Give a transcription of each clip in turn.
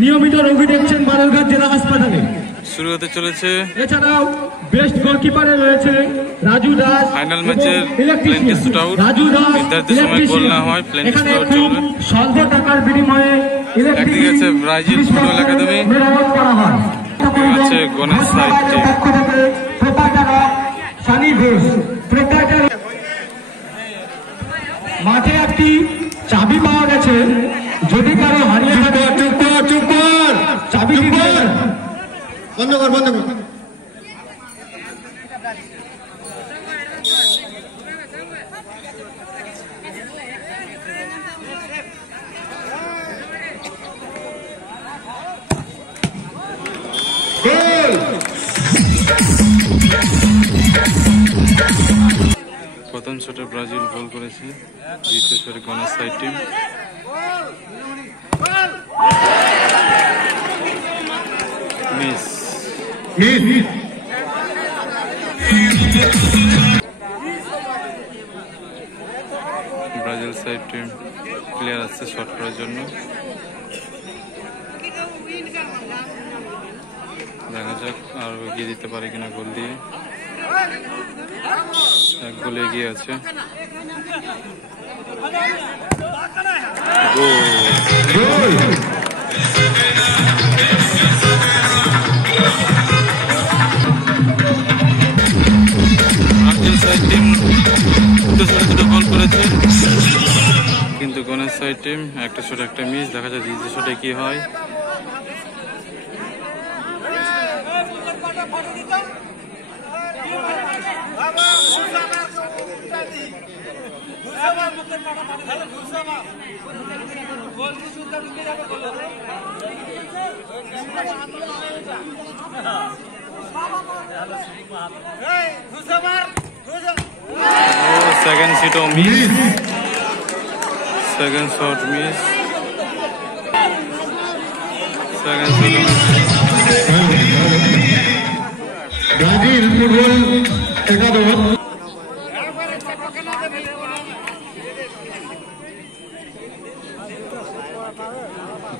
নিয়মিত রোগী দেখছেন বালুরঘাট জেলা হাসপাতালে। শুরু হতে চলেছে। এছাড়াও বেস্ট গোলকিপারে রয়েছে রাজু দাস। ফাইনাল ম্যাচের প্লেনটি শুট আউট। রাজু দাস নির্ধারিত সময় গোল না হয় প্লেনটি শুট আউট চলবে। স্বল্প টাকার বিনিময়ে একদিকে আছে ব্রাজিল ফুটবল একাডেমি, আছে গণেশ সাহিত্যিক। মাঠে একটি চাবি পাওয়া গেছে, যদি কারো হারিয়ে থাকে চাবি বন্ধ কর। প্রথম শটে ব্রাজিল গোল করেছে, দ্বিতীয় শটে Ganesh side team. Miss. Brazil side team player আসছে শট করার জন্য। দেখা যাক আর এগিয়ে দিতে পারে কিনা গোল দিয়ে। এক গোলে এগিয়ে আছে। ব্রাজিল সাইড টিম দুটো গোল করেছে, কিন্তু গণেশ সাইড টিম একটা শট একটা মিস। দেখা যায় দ্বিতীয় শটে কি হয়। Second shot miss, second shot miss, second shot Brazil football একাদশ।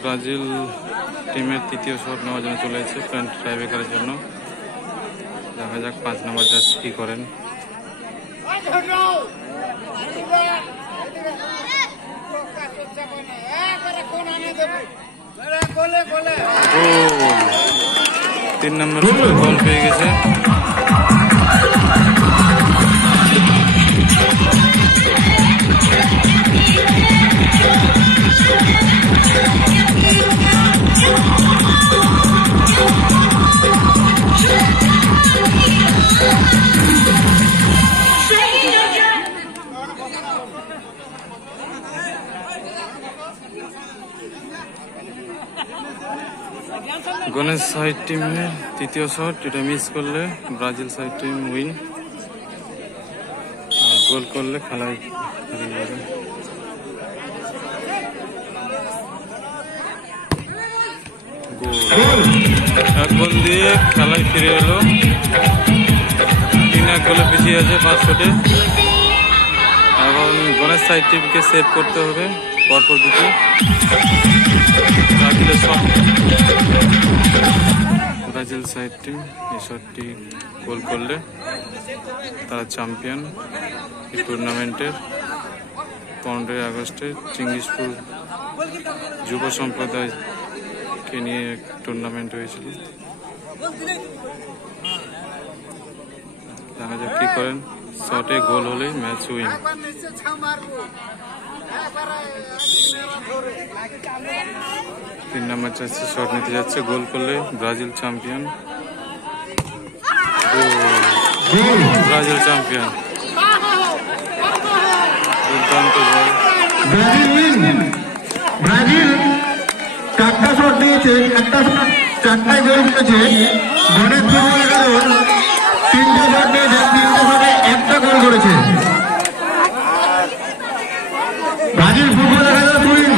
ব্রাজিল টিমের তৃতীয় শট নেওয়ার জন্য চলে এসেছে ফ্রন্ট টাইব্রেকারের জন্য। দেখা যাক 5 নম্বর জার্সি কি করেন। গোল, 3 নম্বর গোল পেয়ে গেছে। গণেশ সাইড টিমের তৃতীয় শট, এটা মিস করলে ব্রাজিল সাইড টিম উইন, আর গোল করলে খেলায় হারিয়ে যাবে। এক গোল দিয়ে খেলায় ফিরে এলো। 3-1 গোলে পিছিয়ে আছে 5 শটে। এখন গণেশ সাইড টিমকে সেভ করতে হবে পরপর দুটো। ব্রাজিল সাইড টিম এই শটটি গোল করলে তারা চ্যাম্পিয়ন এই টুর্নামেন্টের। 15 আগস্টে চিঙ্গিসপুর যুব সম্প্রদায়কে নিয়ে টুর্নামেন্ট হয়েছিল। দেখা যাক কি করেন। শটে গোল হলেই ম্যাচ উইন। 3 নম্বর চাচ্ছে শট নিতে যাচ্ছে, গোল করলে ব্রাজিল চ্যাম্পিয়ন। ব্রাজিল চ্যাম্পিয়ন, দুর্দান্ত জয়। ব্রাজিল 4টা শট দিয়েছে, 4টায় গোল করেছে। গণেশ ফুটবল একাদশ 3টে শট দিয়েছে, 3টে শটে 1টা গোল করেছে। ব্রাজিল ফুটবল একাদশ উইন।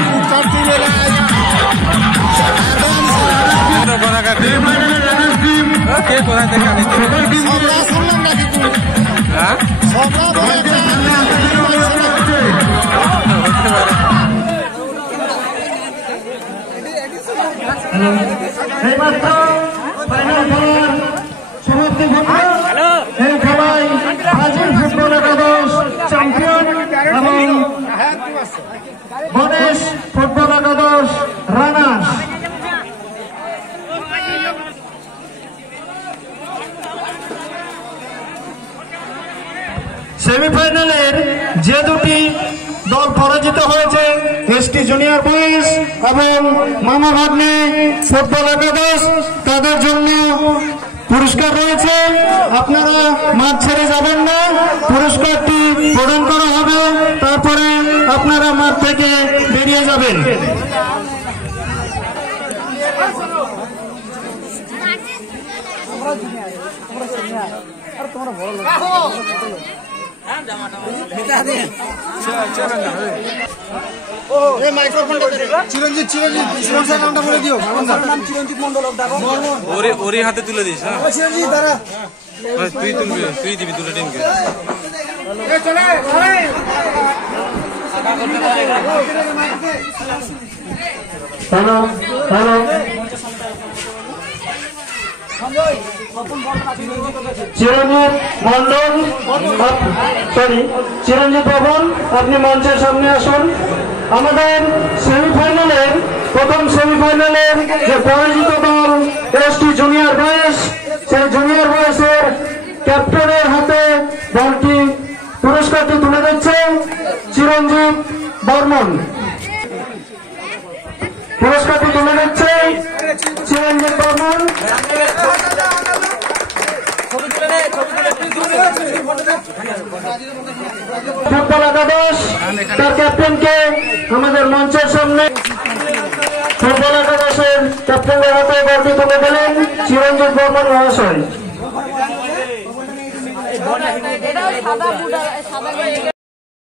এইমাত্র ফাইনাল খেলার সমাপ্তি ঘটল। এই খেলায় ব্রাজিল ফুটবল একাদশ চ্যাম্পিয়ন এবং গণেশ ফুটবল একাদশ রানার্স। সেমিফাইনালের যে দুটি দল পরাজিত হয়েছে, এসটি জুনিয়র বয়েজ এবং মামা ভাগ্নে ফুটবল একাদশ, তাদের জন্য পুরস্কার রয়েছে। আপনারা মাঠ ছেড়ে যাবেন না, পুরস্কারটি প্রদান করা হবে, তারপরে আপনারা মাঠ থেকে বেরিয়ে যাবেন। চিরঞ্জিত নামটা বলে দিও। নাম চিরঞ্জিত মন্ডল। ওরে হাতে তুলে দিস। হ্যাঁ চিরঞ্জিত দাঁড়া, তুই তুলবি, তুই দিবি দুটো টিমকে। হ্যালো হ্যালো, চিরঞ্জিত মন্ডল, চিরঞ্জিত ভবন, আপনি মঞ্চের সামনে আসুন। আমাদের সেমিফাইনালের প্রথম সেমিফাইনালের যে পরাজিত দল এসটি জুনিয়র বয়েজ, সেই জুনিয়র বয়েজের ক্যাপ্টেনের হাতে দলটি পুরস্কারটি তুলে দিচ্ছে চিরঞ্জিত বর্মন। পুরস্কারটি তুলে দিচ্ছে চিরঞ্জিত বর্মন। ফুটবল একাদশ তার ক্যাপ্টেনকে আমাদের মঞ্চের সামনে, ফুটবল একাদশের ক্যাপ্টেনের হাতে বলটি তুলে দিলেন চিরঞ্জিত বর্মন মহাশয়।